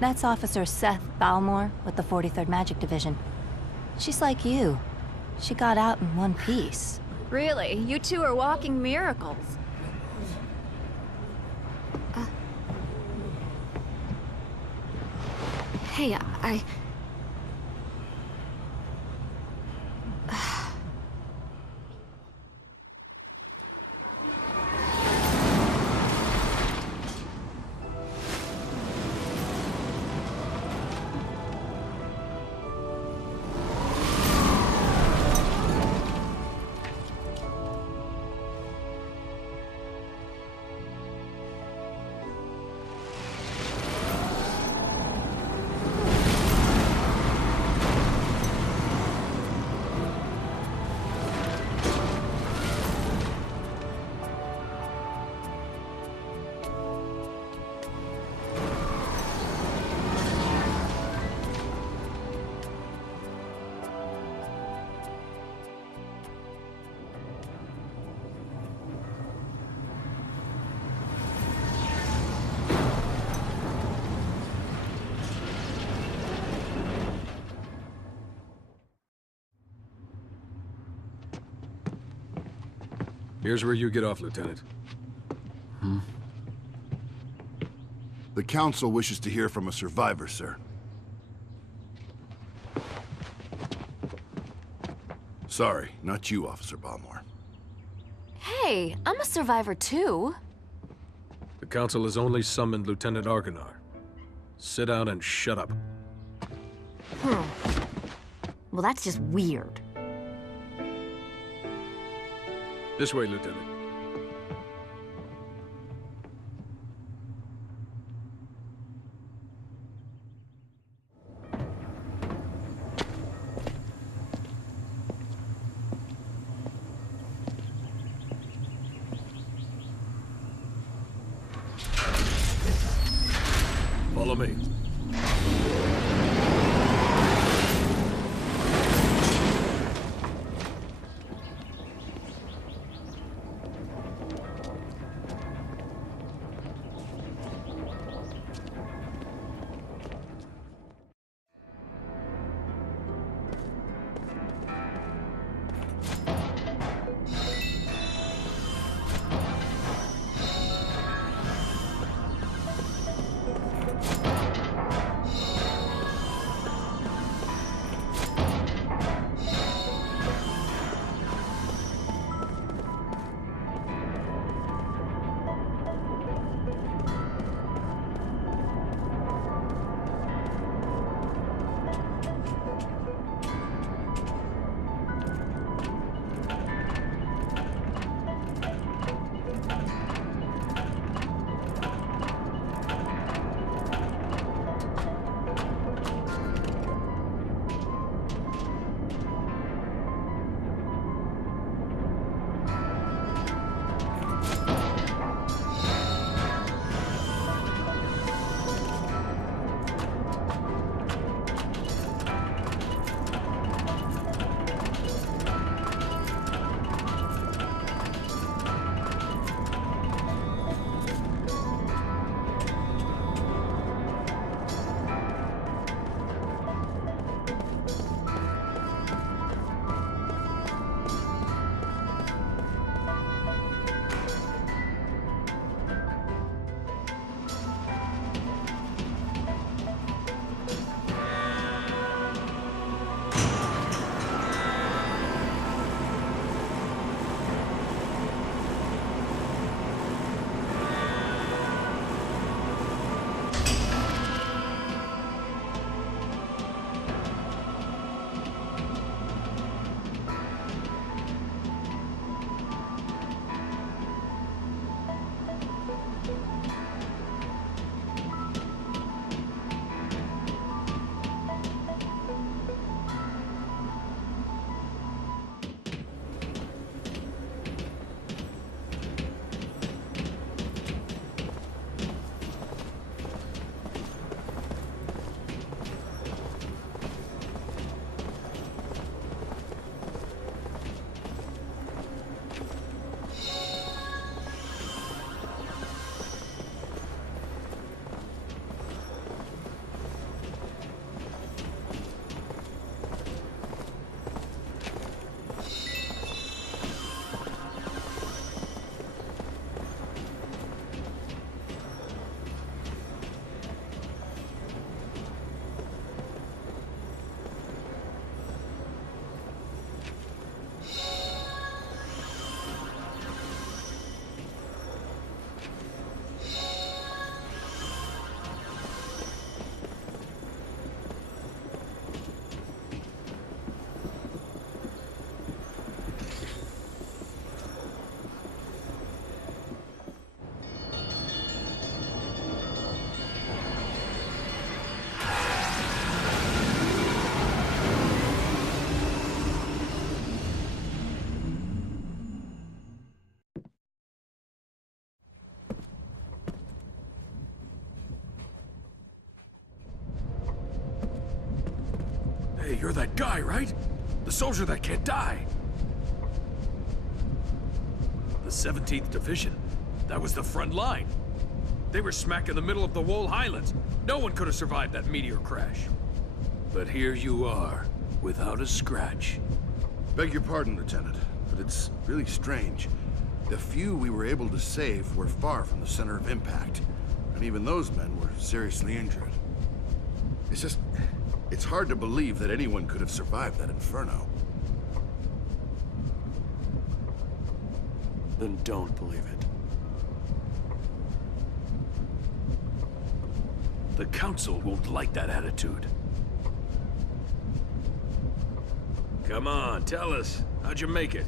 That's Officer Seth Balmore with the 43rd Magic Division. She's like you. She got out in one piece. Really? You two are walking miracles. Hey, Here's where you get off, Lieutenant. The Council wishes to hear from a survivor, sir. Sorry, not you, Officer Balmore. hey, I'm a survivor too. The Council has only summoned Lieutenant Argonar. Sit down and shut up. Well, that's just weird. This way, Lieutenant. Follow me. Hey, you're that guy, right? The soldier that can't die. The 17th Division. That was the front line. They were smack in the middle of the Wall Highlands. No one could have survived that meteor crash. But here you are, without a scratch. Beg your pardon, Lieutenant, but it's really strange. The few we were able to save were far from the center of impact, and even those men were seriously injured. It's hard to believe that anyone could have survived that inferno. Then don't believe it. The Council won't like that attitude. Come on, tell us. How'd you make it?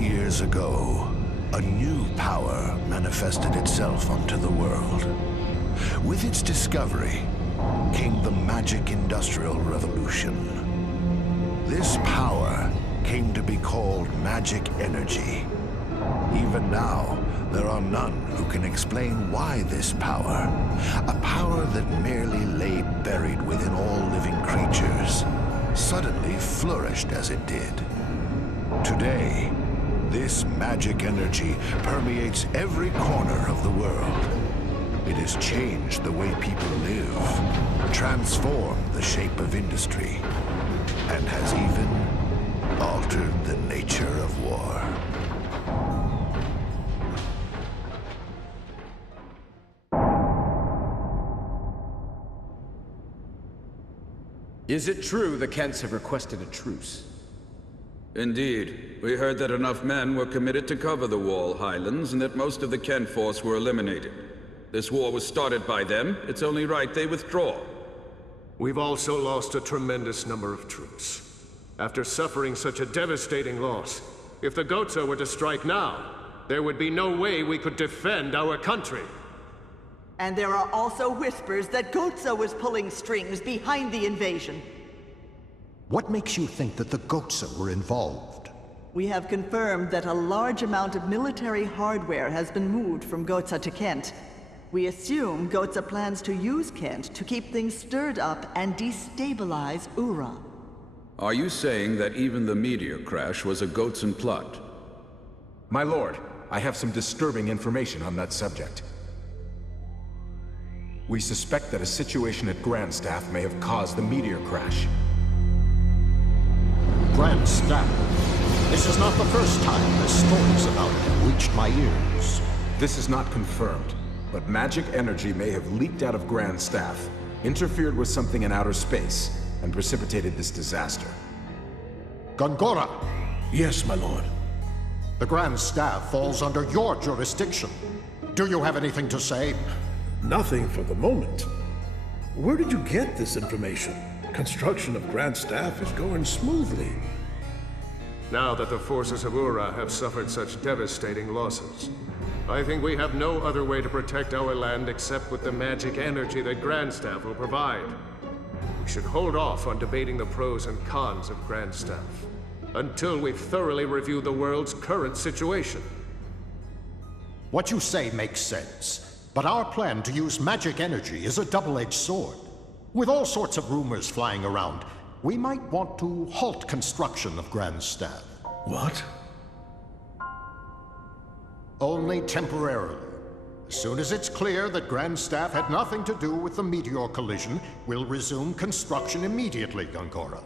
Years ago, a new power manifested itself onto the world. With its discovery came the magic industrial revolution. This power came to be called magic energy. Even now, there are none who can explain why this power, a power that merely lay buried within all living creatures, suddenly flourished as it did. Today, this magic energy permeates every corner of the world. It has changed the way people live, transformed the shape of industry, and has even altered the nature of war. Is it true the Kents have requested a truce? Indeed. We heard that enough men were committed to cover the Wall Highlands and that most of the Kent force were eliminated. This war was started by them. It's only right they withdraw. We've also lost a tremendous number of troops. After suffering such a devastating loss, if the Gozo were to strike now, there would be no way we could defend our country. And there are also whispers that Gozo was pulling strings behind the invasion. What makes you think that the Goatsa were involved? We have confirmed that a large amount of military hardware has been moved from Goatsa to Kent. We assume Goatsa plans to use Kent to keep things stirred up and destabilize Ura. Are you saying that even the meteor crash was a Goatsan plot? My lord, I have some disturbing information on that subject. We suspect that a situation at Grand Staff may have caused the meteor crash. Grand Staff? This is not the first time the stories about it have reached my ears. This is not confirmed, but magic energy may have leaked out of Grand Staff, interfered with something in outer space, and precipitated this disaster. Gongora! Yes, my lord. The Grand Staff falls under your jurisdiction. Do you have anything to say? Nothing for the moment. Where did you get this information? Construction of Grand Staff is going smoothly. Now that the forces of Ura have suffered such devastating losses, I think we have no other way to protect our land except with the magic energy that Grand Staff will provide. We should hold off on debating the pros and cons of Grand Staff until we've thoroughly reviewed the world's current situation. What you say makes sense, but our plan to use magic energy is a double-edged sword. With all sorts of rumors flying around, we might want to halt construction of Grand Staff. What? Only temporarily. As soon as it's clear that Grand Staff had nothing to do with the meteor collision, we'll resume construction immediately, Gongora.